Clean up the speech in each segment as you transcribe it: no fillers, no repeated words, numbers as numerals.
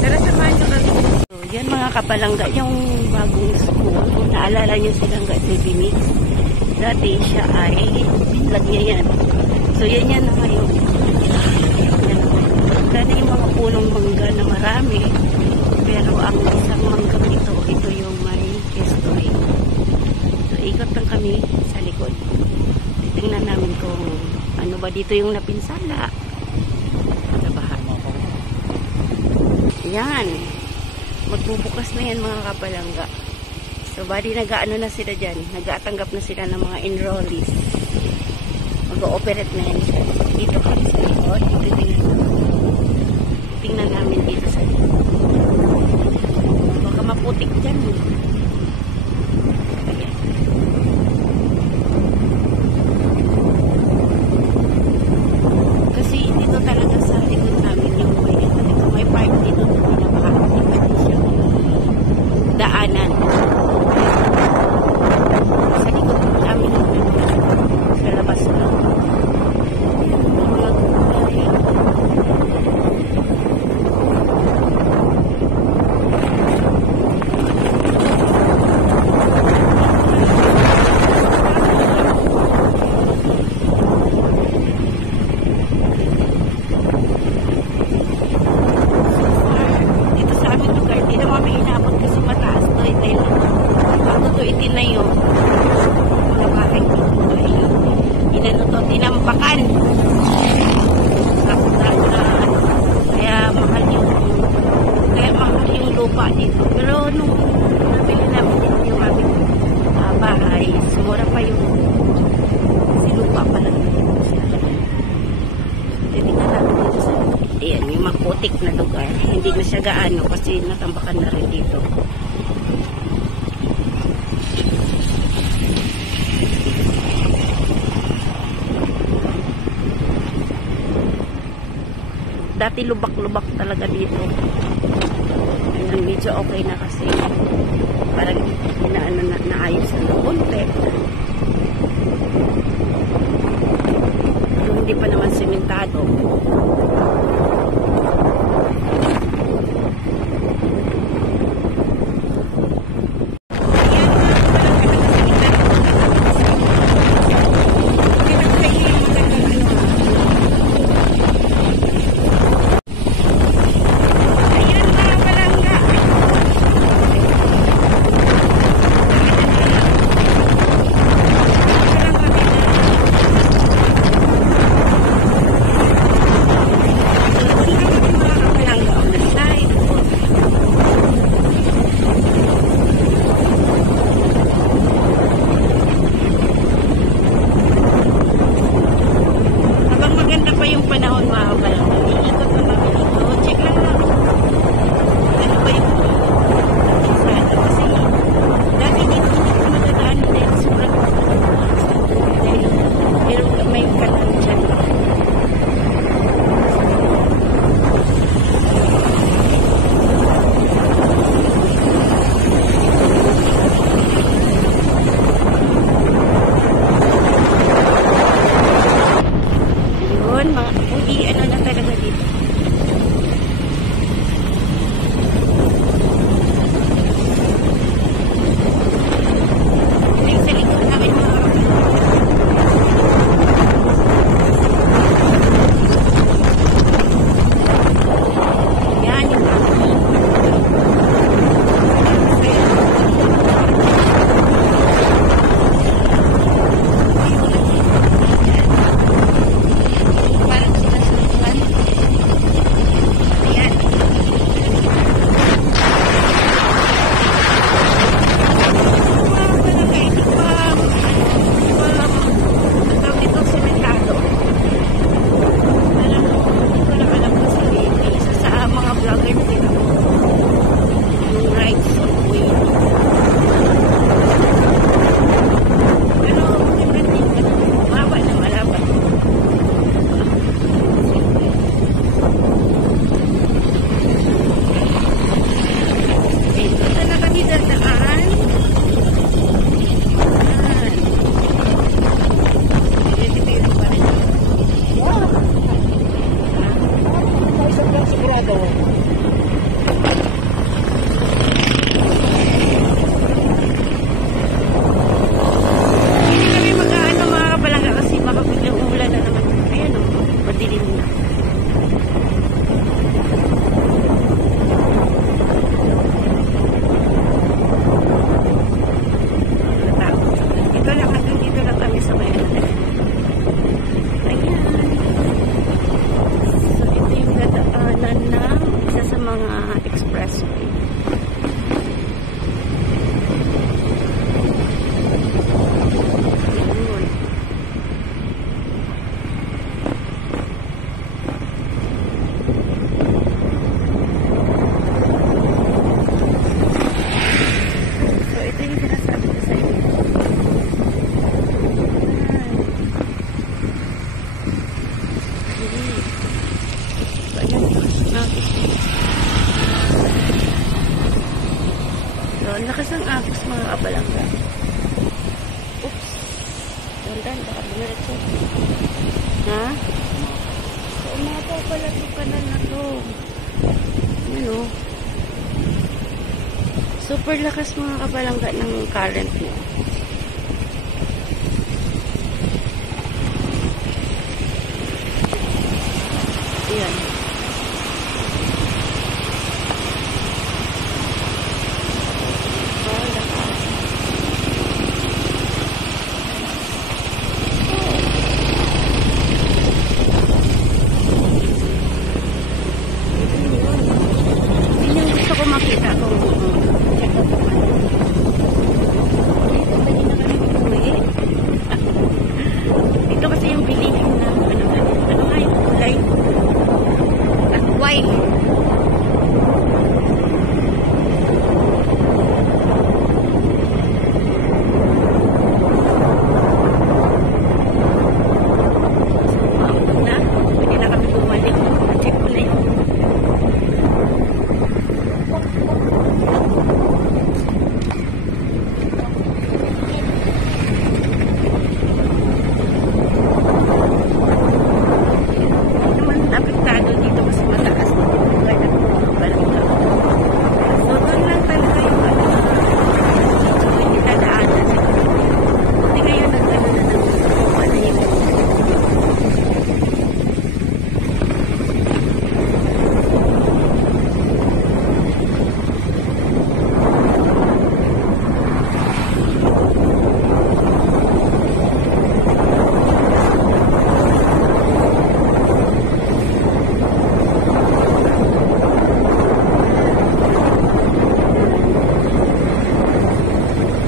Tara, samahan nyo kami. So, yan mga kapalangga, yung bagong school. Kung naalala nyo silang Baby Mix. Dati siya ay binlag niya yan. So, yan na ngayon. Gana yung mga punong mangga na marami. Pero ang isang mangga ito yung may history. So, ikot lang kami sa likod. Tingnan namin kung ano ba dito yung napinsala. Trabahan. Yan. Magbubukas na yan mga kapalangga. So, bali nag-ano na sila dyan. Nag-atanggap na sila ng mga enrollees. Mag-ooperate na yan siya. Dito kami sa likod. Tingnan namin dito sa likod. Baka maputik dyan. Ayan. Kasi dito talaga sa likod namin yung way. Ito may park dito na pinapakalit siya. Daanan. Sa likod namin sa labas lang. Pero nung nabili namin dito yung aming bahay, sumura pa yung silupa pala dito. Titignan natin dito sa ayan, yung maputik na lugar. Hindi na siya gaano kasi natambakan na rin dito. Dati lubak-lubak talaga dito. Ngayon medyo okay na kasi parang naayos na konti. Yung hindi pa naman sementado. Sigurado. Hindi kami mag-aano mga kapalangga kasi baka biglang umulan na naman. Ayan o, madilim na. Dito lang, hanggang dito lang kami sa may ano. Ayan. So, ito yung dadaanan ng isa sa mga expressway. Yun. So, ito yung sinasabi ko sa inyo. So, ang lakas ng agos mga kabalangga. Oops. Dandan, baka bumiretso. Ha? So, umapaw pala ito kanal na to. Ano? Super lakas mga kabalangga ng current niya. Ayan. Yun yung gusto ko makita kung check out naman. Ito kasi yung bilihin na ano nga yung kulay at why na pwede na kami bumalik. Check ko na yun. Naman apektado dito kasi mataas dito yung lugar na balangga. So doon lang talaga yung yung dinadaanan. Buti ngayon nagkano na ng ano yung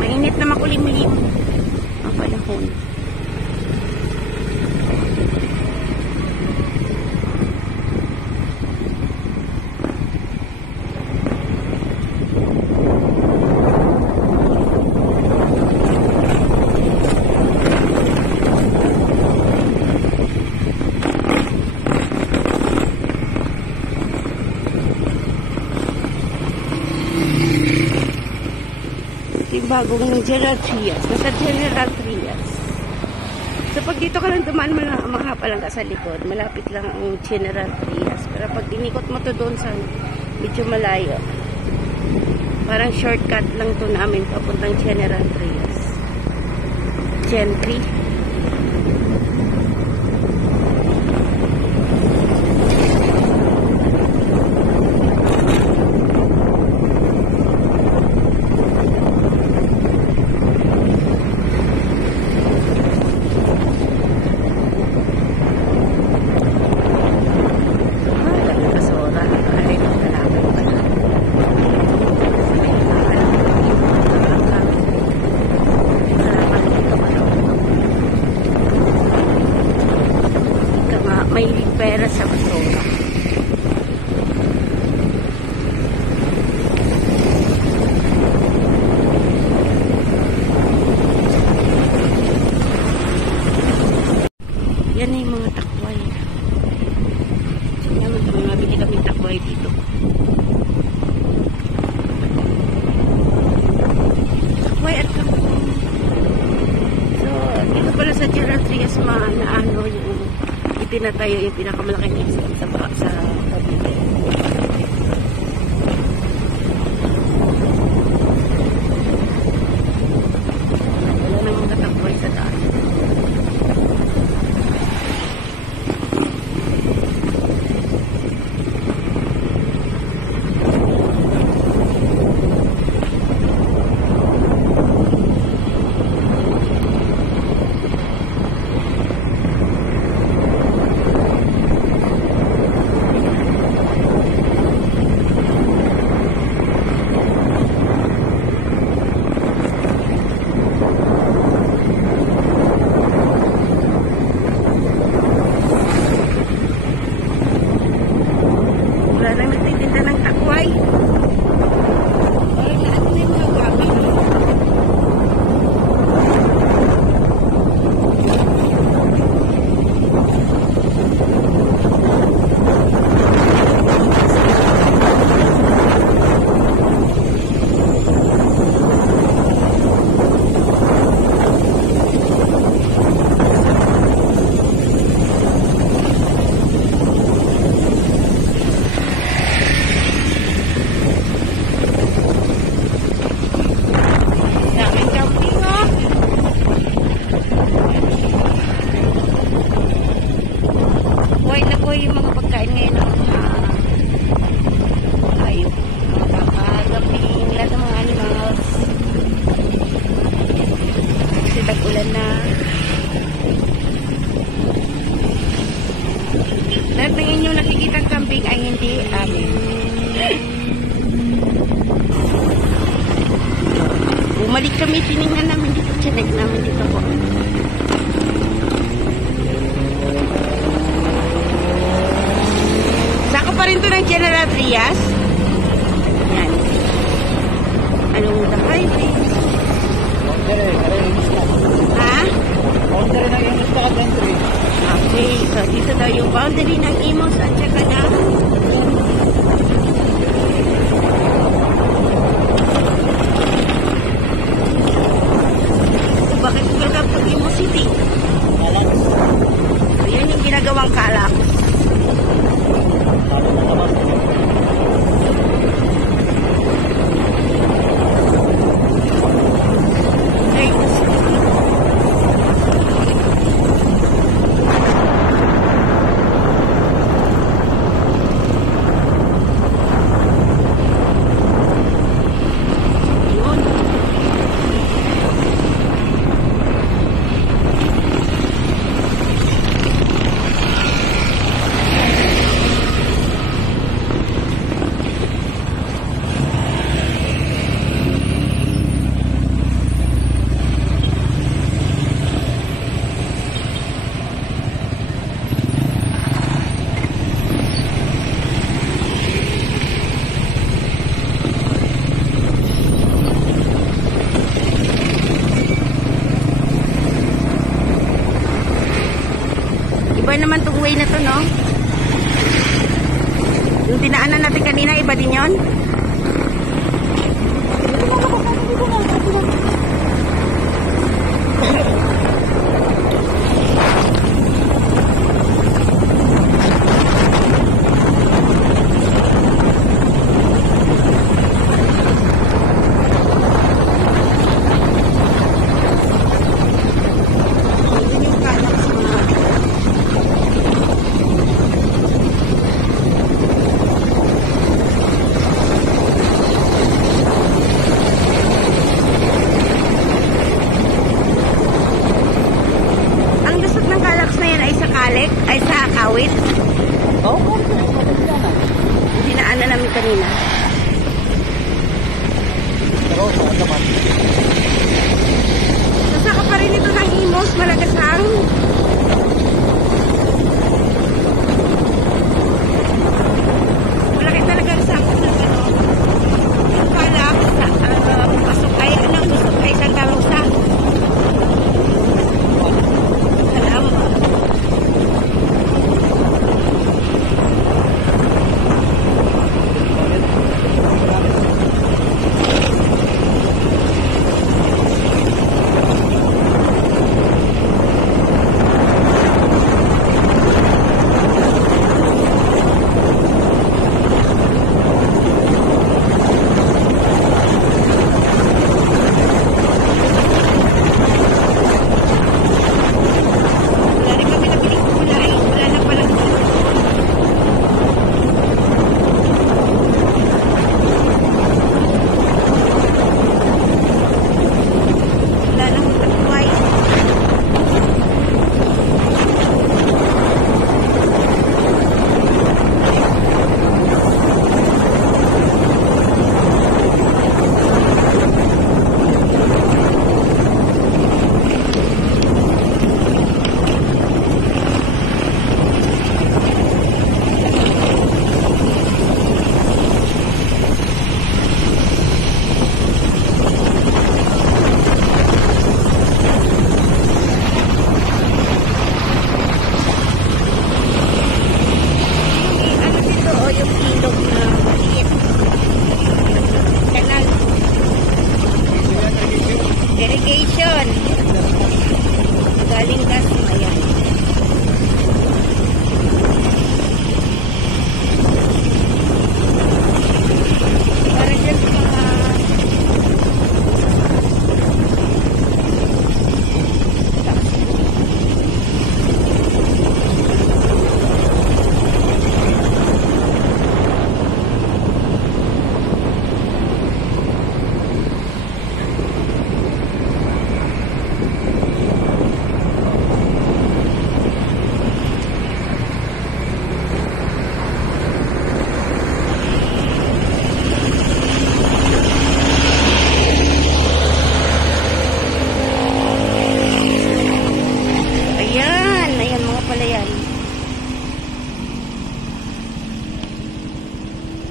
mainit na makulimlim ang panahon. Yung bagong General Trias. Nasa General Trias. So pag dito ka lang dumaan mo lang makapalangga sa likod, malapit lang ang General Trias. Pero pag inikot mo to doon sa medyo malayo, parang shortcut lang to namin papuntang General Trias. Gentry. May pera sa basura. Yan na yung mga takway. Yan, mabili kami takway dito. Takway at kangkong. So, dito pala sa General Trias na ano yung itinatayo yung pinakamalaki na sa Cavite. kami, tinignan namin dito, chinek namin dito po. Sako pa rin to ng General Trias. Yan. Along the highway. Ha? Boundary ng Imus pa country. Okay, so dito daw yung boundary ng Imus at saka na bakit welcome to Imus City? Alam. So yan yung ginagawang kalak. Sabi na naman. Okay. Yun. Iba naman tong way na to, no? Yung dinaanan natin kanina, iba din yun? Ang lusot ng Calax na yan ay sa Kalik, ay sa Kawit. Oo. Dinaanan namin kanina. Pero sa naman. Sasaka pa rin ito ng Imus, Malagasang. Malaki talagang sakot ng ano. Yung Calax, pasok ay, lusot ay Santa Rosa. Alam.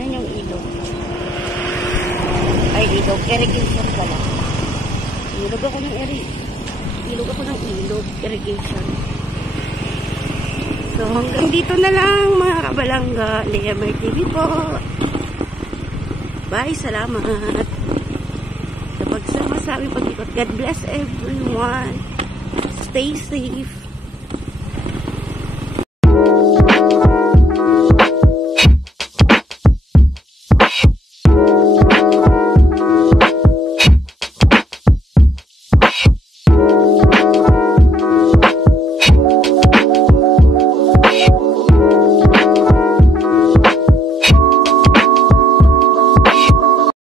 Yan yung ilog. Ay, ilog. Irrigation pala. Ilog ako ng ilog. Irrigation. So, hanggang dito na lang mga kabalangga. Leamer TV po. Bye, salamat. Sa pagsama sa aming pag-ikot. God bless everyone. Stay safe.